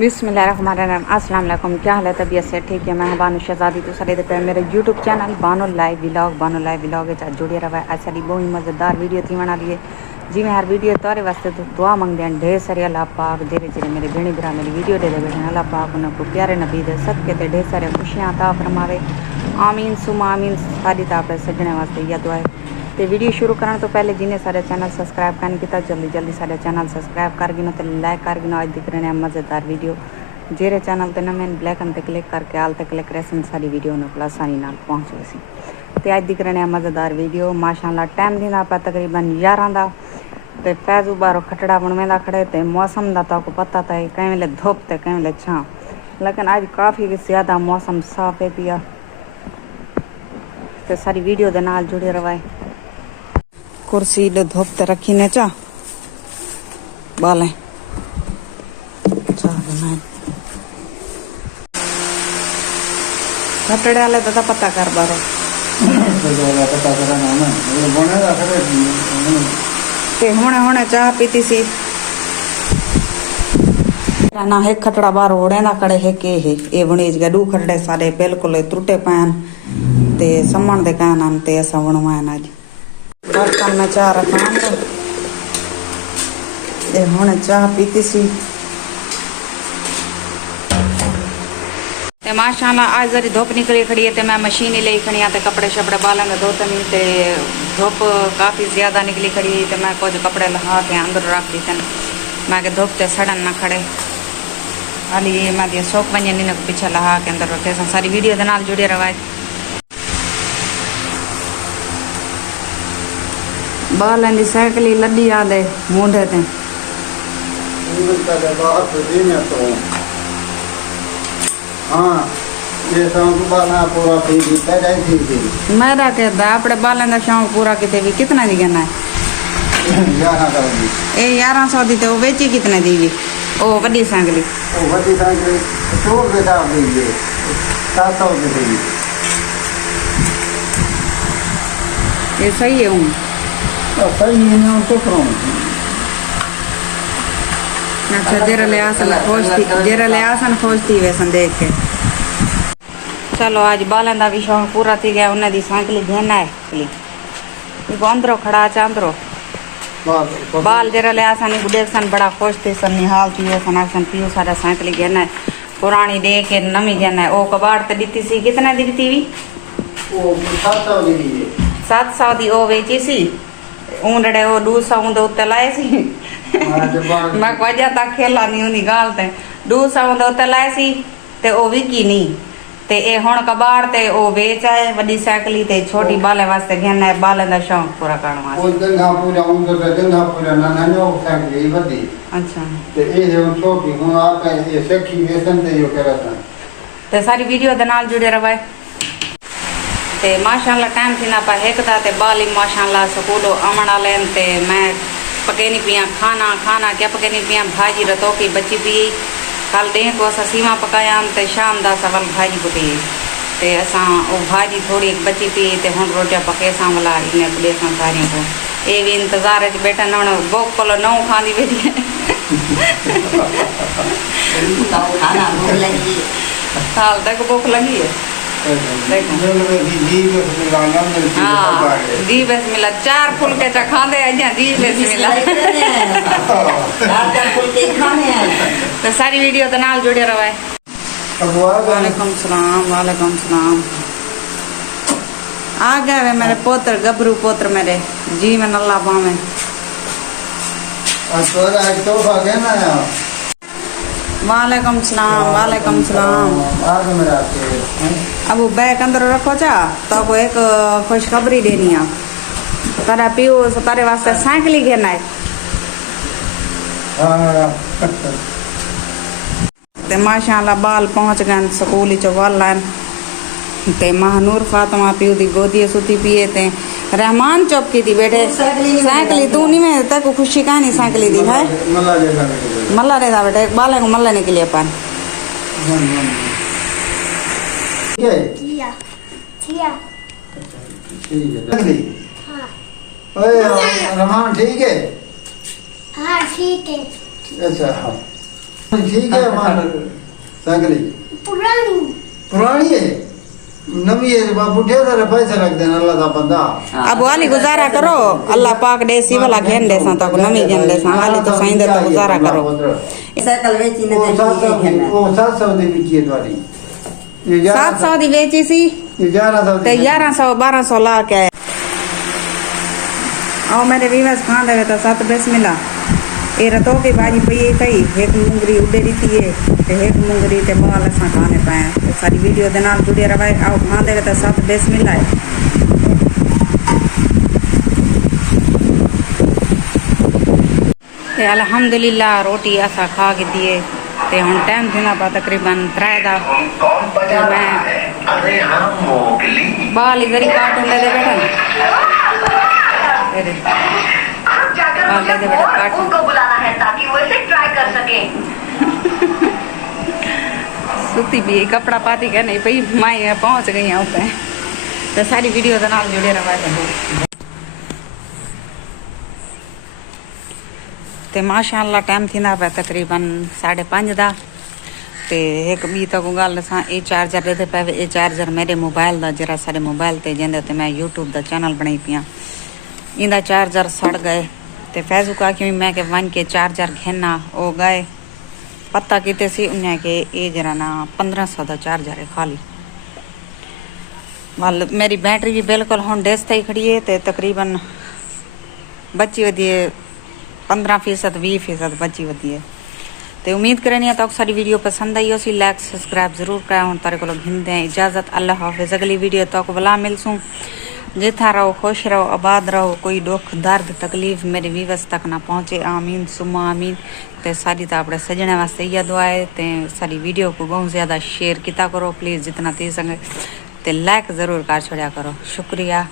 बिस्मिल्लाहिर्रहमानिर्रहीम। अस्सलाम वालेकुम। क्या हाल है? तबीयत से ठीक है? मैं बानो शहजादी तो सारे देखते हैं मेरे YouTube channel Bano live vlog जुड़े रहा है। ऐसा बहुत ही मज़ेदार वीडियो थी बना लिए जी। मैं हर वीडियो तारे वास्ते तो दुआ मंगते हैं ढेर सारे अल्लाह पाक धीरे धीरे मेरे भेणी भरा मेरी वीडियो दे बैठे अल्लाह पाक उनको प्यारे नबी दे सदके ते ढेर सारे खुशियाँ अता फरमावे। आमीन सुमा आमीन। सारी तो आप सजने वास्ते यह दुआ है। तो वीडियो शुरू करने तो पहले जिन्हें सारे चैनल सब्सक्राइब करने की जल्दी जल्दी सारे चैनल सब्सक्राइब कर गिनो तो लाइक कर गिनो। आज दिख रहे हैं मज़ेदार वीडियो जेरे चैनल ते नमें ब्लैक ते क्लिक करके आल ते क्लिक करे सारी वीडियो ने प्लस आसानी नाल पहुँच वैसी। तो आज दिख रहे हैं मज़ेदार वीडियो माशाअल्लाह। टाइम देना पा तकरीबन 11 का। तो फैजू बारो खटड़ा बनवेंदा खड़े तो मौसम का तो पता था कई वेले धुप तो कई वेले छां, लेकिन आज काफ़ी ज़्यादा मौसम साफ है पिया। तो सारी वीडियो के नाल जुड़े रहा है। कुर्सी धुप ते रखी ने चा बालें खटड़े वाले तो पता कर बारो हुणे चाह पीती सी ना एक खटड़ा बाहर ओढ़ेंदा खड़े है के है ए वणीज के दू खटड़े सारे बिल्कुल त्रुटे पैन ते समण दे कहना ते ऐसा वणवान आज बर्तन में चाह रखा ते हुणे चाह पीती सी। ते माशाअल्लाह आज जरी धुप निकली खड़ी है तो मैं मशीन ही ले खड़ी ते कपड़े शपड़े बालन में धोते नहीं ते धुप काफ़ी ज़्यादा निकली खड़ी तो मैं कुछ कपड़े लहा के अंदर रख दी मैं के धुप ते सड़न न खड़े हाली मैं दिए सोख बने नहीं पीछे लहा के अंदर रखे सारी वीडियो के नाल जुड़े रहा है। बालन की साइकिल ही लड़ी आदे मूंढे ते मेरा कहता अपने बालन का शौक पूरा कितने भी कितना दी कहना है 1100 दी तो बेची कितने दी भी ओ वड्डी साइकिल ये सही है हूँ अच्छा जेरा ले आसन खोज थी वैसन देख के चलो आज बालन का भी शौक पूरा थी गया। उन्हें दी साइकिल घेना है अंदरों खड़ा चांदरो बाल जरा ले आसन देख सन बड़ा खुश थे सन निहाल थी सन आसन पियो सारा साइकिल घेना है पुरानी दे के नवी घेना है। ओ कबाड़ तो दी सी कितना दी थी भी 700 दी ओ बेची सी ऊंडे वो 200 दे उत्ते लाए सी मैं वजह तक खेला नहीं उन्हीं गाल ते 200 दे उत्ते लाए सी ते ओ विकी नहीं ते ए हुण कबाड़ ते ओ बेच आए वड्डी साइकिल ते छोटी बाले वास्ते घेना है बालन दा शौक पूरा करन वास्ते ओ गंगा पूरा उन तो गंगा पूरा ना नो साइकिल ई वड्डी अच्छा ते ए जो छोटी हुण आप ए सखी वेसन ते यो करता ते सारी वीडियो दे नाल जुड़े रहो ते माशाअल्लाह टाइम थी ना पा हेकदा ते बाली माशाअल्लाह स्कूलों अमण वाले ते मैं पकेनी पिया खाना क्या पकेनी पिया भाजी रतो की बची पी कल दे को असा सीमा पकाया ते शाम दा सवल भाजी पकी ते असा ओ भाजी थोड़ी बची पी ते हुण रोटियां पके सा वाला इने बुढ़े सा सारियों को ए भी इंतजार च बैठा न भूख कोलो नौ खांदी बैठी है साल तक भूख लगी है हाँ दी बस मिला 4 फुलके चा खाते अजा दी बस मिला तो सारी वीडियो तो नाल जुड़े रहा है। वालेकुम सलाम आ गए वे मेरे पोत्र गबरू पोत्र मेरे जी में नल्ला पावे वालेकुम सलाम अब बैग अंदर रखो चा तो को एक खुशखबरी देनी है तारा पियो तारे वास्ते साइकिल ही घेना है ते माशाअल्लाह बाल पहुंच गए स्कूल चौल लाइन ते महानूर फातिमा पियो दी गोदी सुती पिए ते रहमान चौक की थी बेटे साइकिल तू नहीं में तक खुशी कहानी साइकिल दी है मल्ला रे था बेटे बाले को मल्ला निकले अपन रहमान ठीक है? हाँ ठीक है। अच्छा ठीक है मान साइकिल पुरानी है नवी है बाबू ठे सारे पैसे रख देना अल्लाह दा बंदा अब वाली गुजारा करो अल्लाह पाक देसी वाला घेन दे सा तो नवी घेन दे सा हाली तो सही दे तो गुजारा करो साइकिल वेची ने वो 700 दी बिकी है तुम्हारी 700 दी बेची सी 1100 ते 1100 1200 ला के आओ मेरे विवास खान दे तो 7 बेस मिला ए रतो की भाजी पई थई एक मुंगरी उड़े दी थी ते एक मुंगरी ते माल असा खाने पाए ते सारी वीडियो दे नाल जुड़े रहे आओ खान दे तो 7 बेस मिला है ते अल्हम्दुलिल्लाह रोटी असा खा के दिए ते हुन टाइम थिना पा तकरीबन 3 दा ते मैं बाल इधर ही काटूं ले दे बेटा बाल ले दे बेटा काटूं उनको बुलाना है ताकि वो इसे ट्राई कर सके सुती भी कपड़ा पाती के नहीं पई मैं पहुंच गई हूं पे तो सारी वीडियो दे नाल जुड़े रहा ते माशाअल्लाह टाइम थिंदा पे तकरीबन 5:30 दा ते एक बी तो गल सा ए चार्जर दे पे ए चार्जर मेरे मोबाइल दा जरा सारे मोबाइल ते जेंदे ते मैं YouTube दा चैनल बनाई पिया इंदा चार्जर सड़ गए ते फैजू का कि मैं के वन के चार्जर घेना ओ गए पता किते सी उन्हें के ए जरा ना 1500 दा चार्जर है खाली वाल मेरी बैटरी भी बिल्कुल हुन डेस ते खड़ी है ते तकरीबन बची वदी 15% 20% बची वदी है ते उम्मीद करनी तो सारी वीडियो पसंद आई होसी लाइक सब्सक्राइब जरूर करा हुन तारे को घिंदे इजाजत अल्लाह हाफिज अगली वीडियो तक बुला मिलसूं जिथा रहो खुश रहो आबाद रहो कोई दुख दर्द तकलीफ मेरे व्यूअर्स तक ना पहुंचे आमीन सुम्मा आमीन ते सारी तो अपने सजने वास्ते यह दुआ है ते सारी वीडियो को बहुत ज़्यादा शेयर किया करो प्लीज़ जितना थी सके ते लाइक ज़रूर कर छोड़ा करो शुक्रिया।